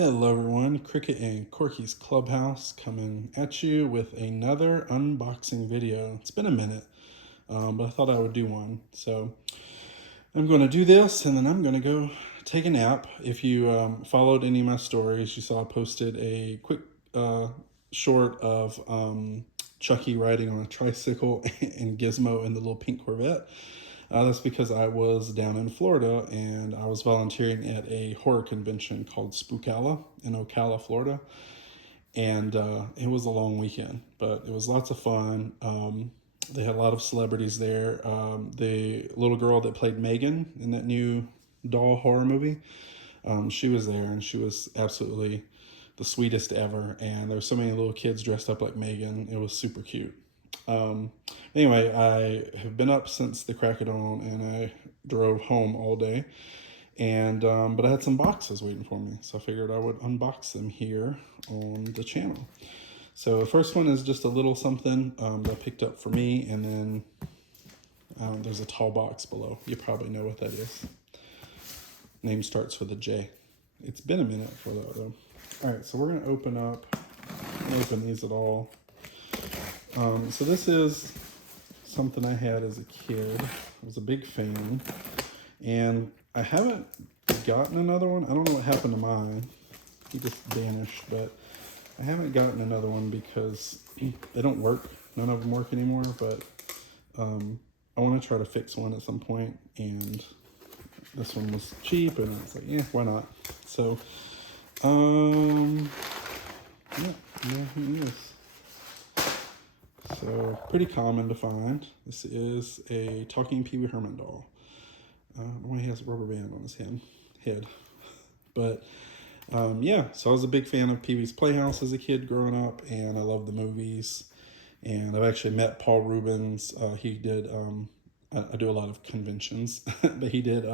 Hello everyone, Cricket and Corky's Clubhouse coming at you with another unboxing video. It's been a minute, but I thought I would do one. So I'm going to do this and then I'm going to go take a nap. If you followed any of my stories, you saw I posted a quick short of Chucky riding on a tricycle and Gizmo in the little pink Corvette. That's because I was down in Florida and I was volunteering at a horror convention called Spookalla in Ocala, Florida. And it was a long weekend, but it was lots of fun. They had a lot of celebrities there. The little girl that played Megan in that new doll horror movie, she was there and she was absolutely the sweetest ever. And there were so many little kids dressed up like Megan. It was super cute. Um, anyway, I have been up since the crack of dawn and I drove home all day. And but I had some boxes waiting for me, so I figured I would unbox them here on the channel. So the first one is just a little something that I picked up for me, and then there's a tall box below. You probably know what that is. Name starts with a J. It's been a minute for that though. All right, so we're gonna open these at all. So this is something I had as a kid. I was a big fan, and I haven't gotten another one. I don't know what happened to mine. He just vanished, but I haven't gotten another one because they don't work. None of them work anymore, but I want to try to fix one at some point, and this one was cheap, and I was like, yeah, why not? So, yeah, there he is. So, pretty common to find. This is a talking Pee Wee Herman doll. He has a rubber band on his head. But yeah, so I was a big fan of Pee Wee's Playhouse as a kid growing up, and I love the movies. And I've actually met Paul Rubens. He did, I do a lot of conventions, but he did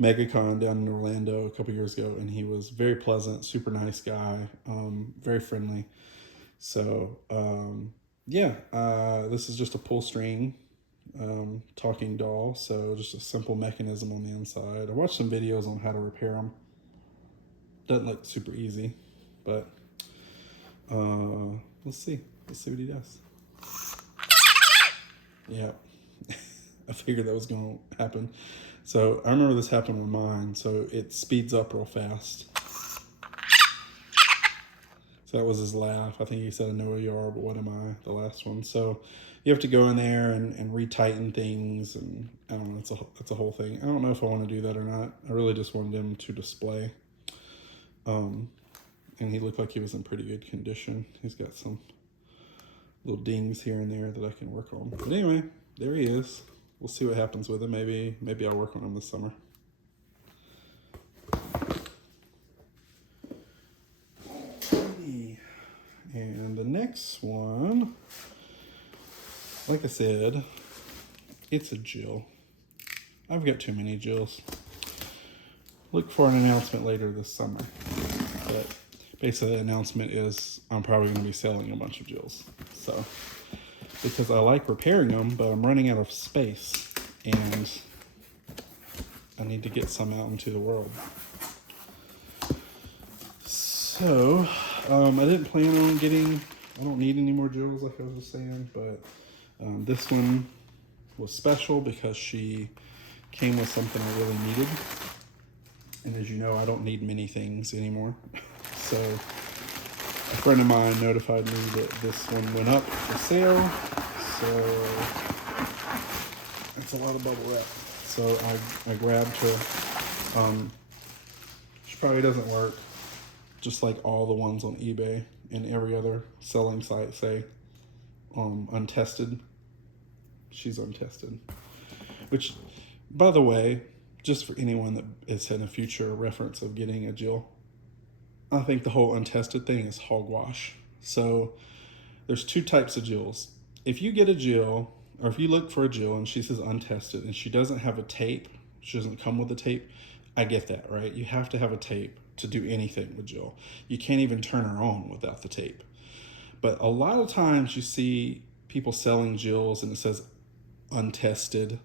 MegaCon down in Orlando a couple years ago, and he was very pleasant, super nice guy, very friendly. So yeah, this is just a pull string talking doll, so just a simple mechanism on the inside. I watched some videos on how to repair them. Doesn't look super easy, but let's see what he does. Yeah. I figured that was gonna happen. So I remember this happened with mine, so it speeds up real fast. So that was his laugh. I think he said, I know where you are, but what am I? The last one. So you have to go in there and retighten things, and I don't know, it's a whole thing. I don't know if I want to do that or not. I really just wanted him to display. And he looked like he was in pretty good condition. He's got some little dings here and there that I can work on. But anyway, there he is. We'll see what happens with him. Maybe I'll work on him this summer. And the next one, like I said, it's a Jill. I've got too many Jills. Look for an announcement later this summer. But basically the announcement is I'm probably going to be selling a bunch of Jills. So, because I like repairing them, but I'm running out of space and I need to get some out into the world. So, I didn't plan on I don't need any more Jills like I was just saying, but this one was special because she came with something I really needed. And as you know, I don't need many things anymore. So a friend of mine notified me that this one went up for sale. So that's a lot of bubble wrap. So I grabbed her. She probably doesn't work, just like all the ones on eBay and every other selling site say untested. She's untested. Which, by the way, just for anyone that is in a future reference of getting a Jill, I think the whole untested thing is hogwash. So there's two types of Jills. If you get a Jill, or if you look for a Jill and she says untested and she doesn't have a tape, she doesn't come with a tape, I get that, right? You have to have a tape to do anything with Jill. You can't even turn her on without the tape. But a lot of times you see people selling Jills and it says untested,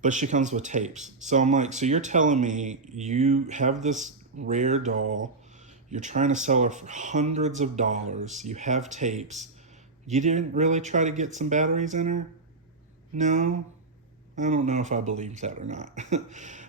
but she comes with tapes. So I'm like, so you're telling me you have this rare doll You're trying to sell her for hundreds of dollars. You have tapes. You didn't really try to get some batteries in her? No, I don't know if I believe that or not.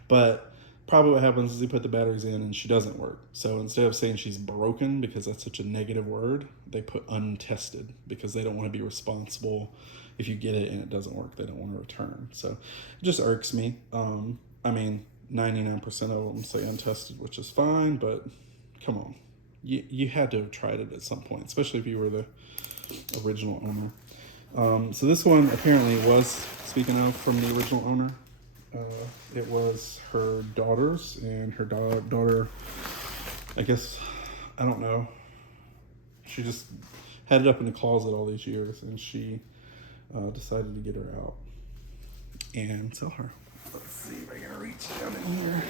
But probably what happens is they put the batteries in and she doesn't work. So instead of saying she's broken, because that's such a negative word, they put untested because they don't want to be responsible. If you get it and it doesn't work, they don't want to return. So it just irks me. I mean, 99% of them say untested, which is fine, but come on. You had to have tried it at some point, especially if you were the original owner. So this one apparently was, speaking of, from the original owner. It was her daughter's, and her daughter, I guess, I don't know, she just had it up in the closet all these years, and she decided to get her out and sell her. Let's see if I can reach down in here.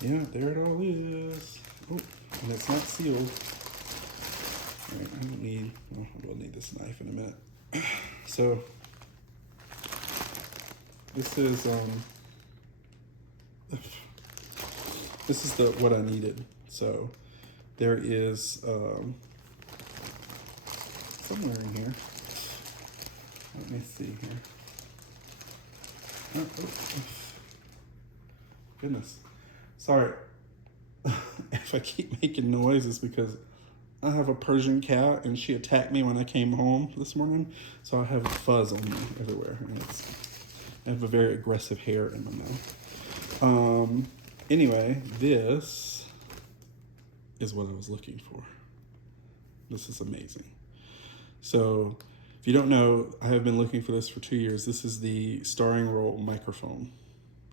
Yeah, there it all is. Oh, and it's not sealed. All right, I don't need, well, I will need this knife in a minute. So this is what I needed. So there is somewhere in here. Let me see here. Oh. Goodness. Sorry. If I keep making noises because I have a Persian cat and she attacked me when I came home this morning. So I have a fuzz on me everywhere. And I have a very aggressive hair in my mouth. Anyway, this is what I was looking for. This is amazing. So if you don't know, I have been looking for this for 2 years. This is the starring role microphone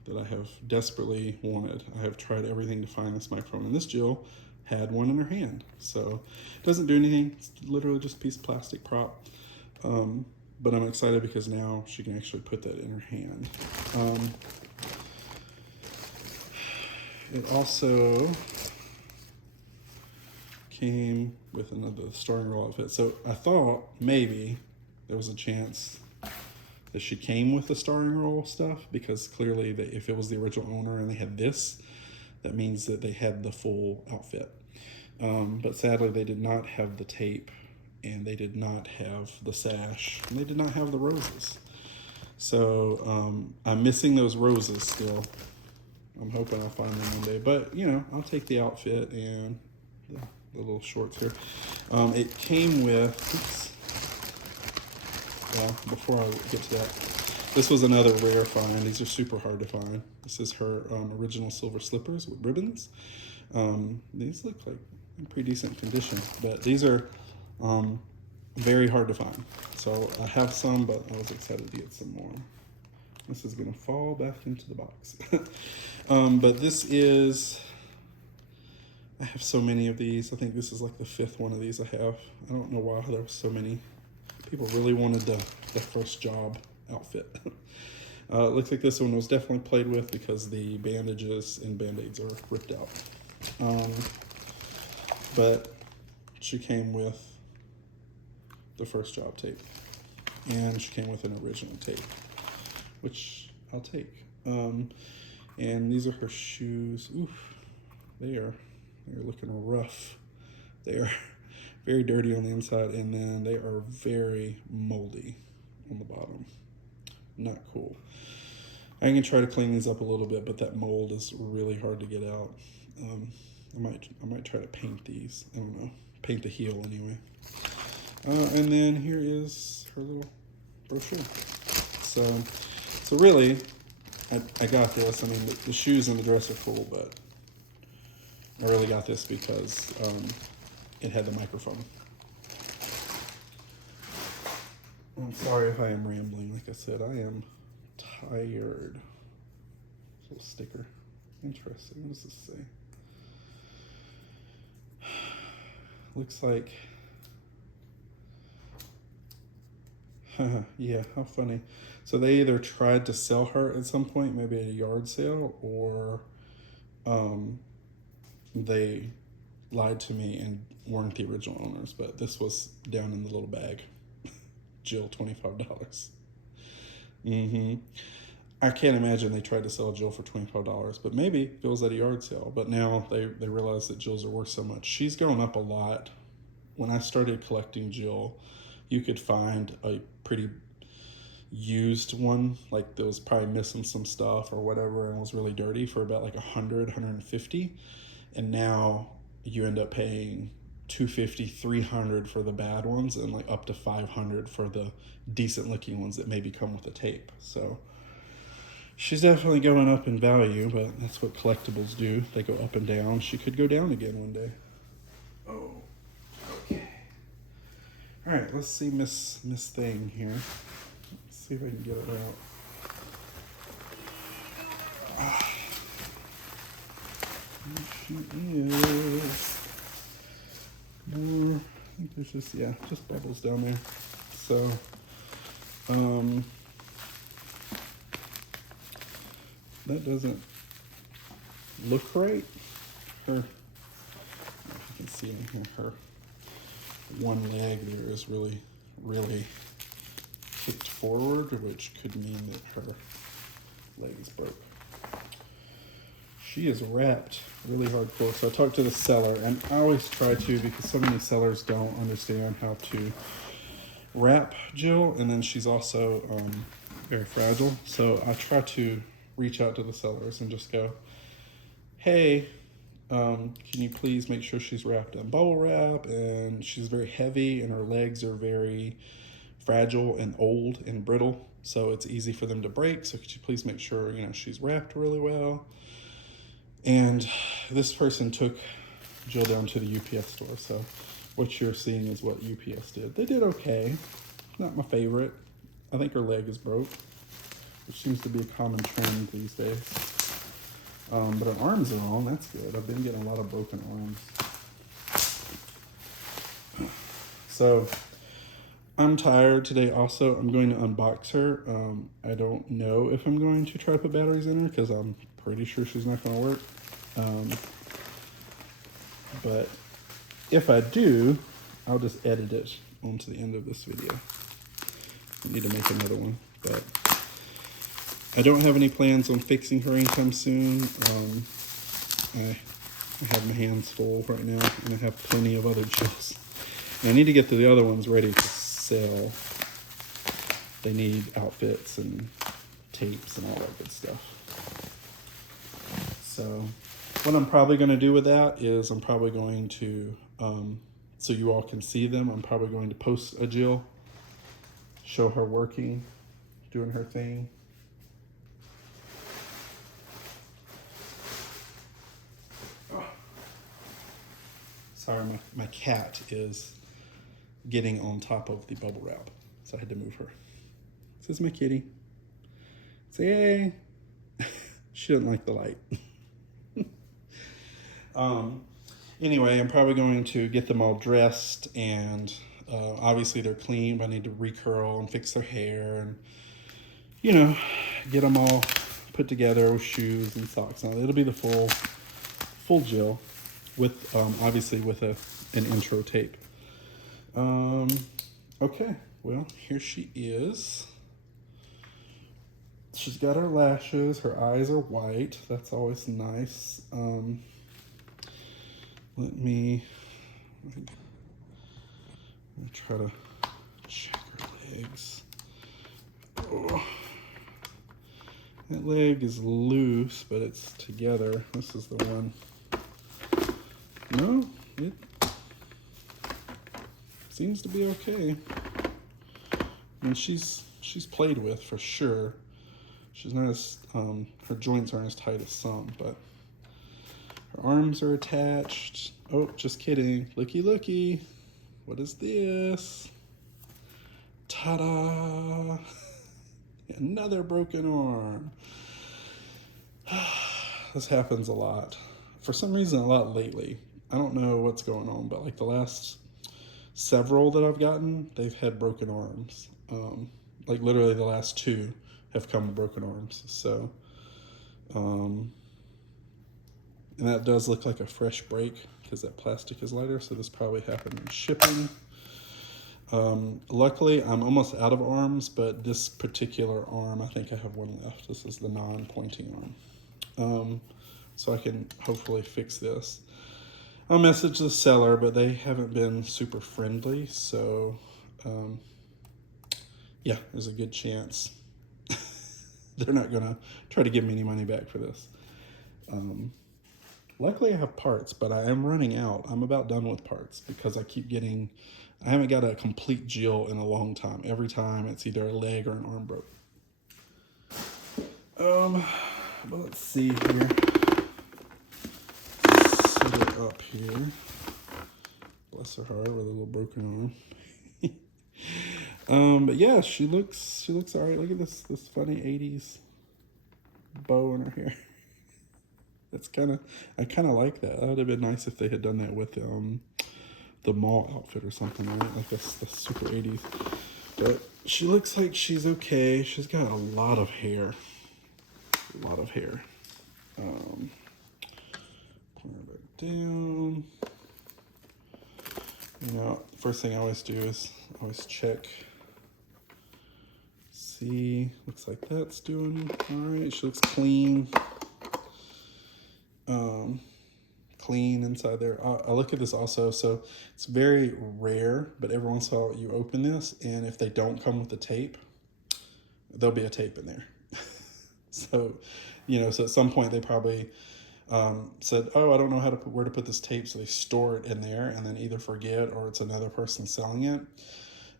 that I have desperately wanted. I have tried everything to find this microphone, and this Jill had one in her hand. So it doesn't do anything. It's literally just a piece of plastic prop. But I'm excited because now she can actually put that in her hand. It also came with another starring role outfit. So I thought maybe there was a chance that she came with the starring role stuff, because clearly if it was the original owner and they had this, that means that they had the full outfit. But sadly they did not have the tape, and they did not have the sash, and they did not have the roses. So I'm missing those roses still. I'm hoping I'll find them one day, but you know, I'll take the outfit and the little shorts here. It came with, oops. Well, before I get to that, this was another rare find. These are super hard to find. This is her original silver slippers with ribbons. These look like in pretty decent condition, but these are very hard to find. So I have some, but I was excited to get some more. This is gonna fall back into the box. But this is, I have so many of these. I think this is like the 5th one of these I have. I don't know why there were so many. People really wanted the first job outfit. It looks like this one was definitely played with because the bandages and band-aids are ripped out. But she came with the first job tape, and she came with an original tape, which I'll take. And these are her shoes. Oof, they're looking rough. They are very dirty on the inside, and then they are very moldy on the bottom. Not cool. I can try to clean these up a little bit, but that mold is really hard to get out. I might try to paint these. I don't know. Paint the heel anyway. And then here is her little brochure. So really, I got this. I mean, the shoes and the dress are cool, but I really got this because it had the microphone. I'm sorry if I am rambling. Like I said, I am tired. Little sticker. Interesting. What does this say? Looks like, yeah, how funny. So they either tried to sell her at some point, maybe at a yard sale, or they lied to me and weren't the original owners, but this was down in the little bag. Jill, $25. I can't imagine they tried to sell Jill for $25, but maybe if it was at a yard sale. But now they realize that Jills are worth so much. She's gone up a lot. When I started collecting Jill, you could find a pretty used one, like that was probably missing some stuff or whatever and was really dirty, for about like 150. And now you end up paying 250, 300 for the bad ones, and like up to 500 for the decent looking ones that maybe come with a tape. So she's definitely going up in value, but that's what collectibles do. They go up and down. She could go down again one day. Oh, okay. All right, let's see Miss Thing here. Let's see if I can get it out. Here she is. More, I think there's just bubbles down there. So, that doesn't look right. Her, if you can see in here, her one leg there is really kicked forward, which could mean that her leg is broke. She is wrapped really hardcore. So I talked to the seller, and I always try to, because so many sellers don't understand how to wrap Jill, and then she's also very fragile. So I try to reach out to the sellers and just go, hey, can you please make sure she's wrapped in bubble wrap? And she's very heavy, and her legs are very fragile and old and brittle, so it's easy for them to break. So could you please make sure she's wrapped really well? And this person took Jill down to the UPS store. So what you're seeing is what UPS did. They did okay. Not my favorite. I think her leg is broke, which seems to be a common trend these days. But her arms are on. That's good. I've been getting a lot of broken arms. So I'm tired today also. I'm going to unbox her. I don't know if I'm going to try to put batteries in her, because I'm pretty sure she's not going to work. But if I do, I'll just edit it onto the end of this video. I need to make another one, but I don't have any plans on fixing her anytime soon. I have my hands full right now, and I have plenty of other Jills. And I need to get the other ones ready to sell. They need outfits and tapes and all that good stuff. So what I'm probably going to do with that is I'm probably going to, so you all can see them, I'm probably going to post a Jill, show her working, doing her thing. Sorry, my cat is getting on top of the bubble wrap, so I had to move her. This is my kitty. Say hey. She doesn't like the light. Anyway, I'm probably going to get them all dressed, and obviously they're clean, but I need to recurl and fix their hair and, get them all put together with shoes and socks. Now, it'll be the full Jill with, obviously with an intro tape. Okay, well, here she is. She's got her lashes, her eyes are white. That's always nice. Let me try to check her legs. Oh. That leg is loose, but it's together. This is the one. No, it seems to be okay. I mean, she's played with for sure. She's not as, her joints aren't as tight as some, but her arms are attached. Oh, just kidding. Looky, looky. What is this? Ta-da! Another broken arm. This happens a lot. For some reason, a lot lately. I don't know what's going on, but like the last several that I've gotten, they've had broken arms. Like literally the last two have come with broken arms. So, and that does look like a fresh break because that plastic is lighter. So this probably happened in shipping. Luckily, I'm almost out of arms, but this particular arm, I think I have one left. This is the non-pointing arm. So I can hopefully fix this. I'll message the seller, but they haven't been super friendly, so yeah, there's a good chance they're not gonna try to give me any money back for this. Luckily I have parts, but I am running out. I'm about done with parts because I haven't got a complete Jill in a long time. Every time it's either a leg or an arm broke. But let's see here. Set it up here. Bless her heart with a little broken arm. But yeah, she looks all right. Look at this funny 80s bow in her hair. I kind of like that. That would have been nice if they had done that with the mall outfit or something, right? Like that's super 80s. But she looks like she's okay. She's got a lot of hair. A lot of hair. Put her back down. You know, first thing I always do is always check. See, looks like that's doing all right. She looks clean. Clean inside there. I look at this also, so it's very rare, but every once in a while you open this, and if they don't come with the tape, there'll be a tape in there. So, you know, so at some point they probably said, oh, I don't know where to put this tape, so they store it in there and then either forget or it's another person selling it.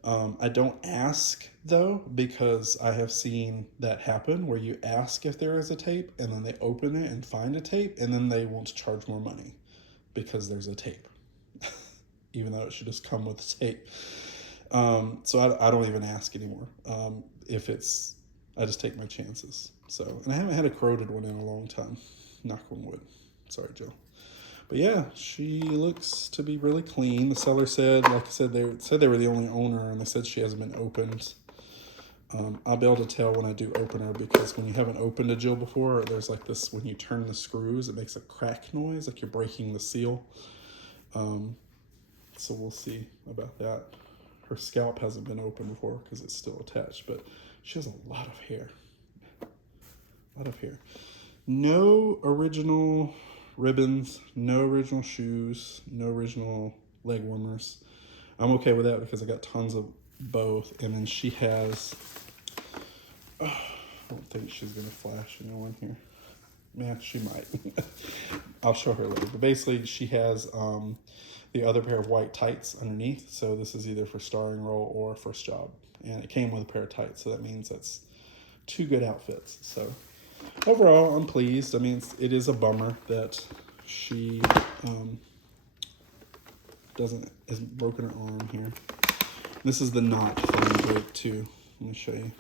I don't ask though, because I have seen that happen where you ask if there is a tape and then they open it and find a tape and then they want to charge more money because there's a tape, even though it should just come with the tape. So I don't even ask anymore. I just take my chances. So, and I haven't had a corroded one in a long time. Knock on wood. Sorry, Joe. But yeah, she looks to be really clean. The seller said, like I said, they said they were the only owner, and they said she hasn't been opened. I'll be able to tell when I do open her, because when you haven't opened a Jill before, there's like this, when you turn the screws, it makes a crack noise, like you're breaking the seal. So we'll see about that. Her scalp hasn't been opened before because it's still attached, but she has a lot of hair. A lot of hair. No original ribbons, no original shoes, no original leg warmers. I'm okay with that because I got tons of both. And then she has, I don't think she's gonna flash anyone here. Man, she might. I'll show her later. But basically she has the other pair of white tights underneath. So this is either for starring role or first job. And it came with a pair of tights. So that means that's 2 good outfits. So overall, I'm pleased. I mean, it is a bummer that she has broken her arm here. This is the knot thing break too. Let me show you.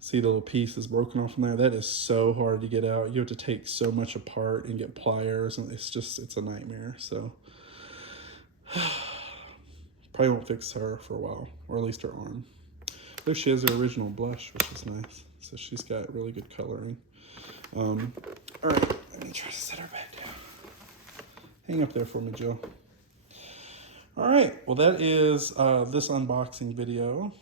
See the little piece is broken off from there? That is so hard to get out. You have to take so much apart and get pliers, and it's a nightmare. So probably won't fix her for a while, or at least her arm. There she has her original blush, which is nice. So she's got really good coloring. All right, let me try to set her back down. Hang up there for me, Jill. All right, well, that is this unboxing video.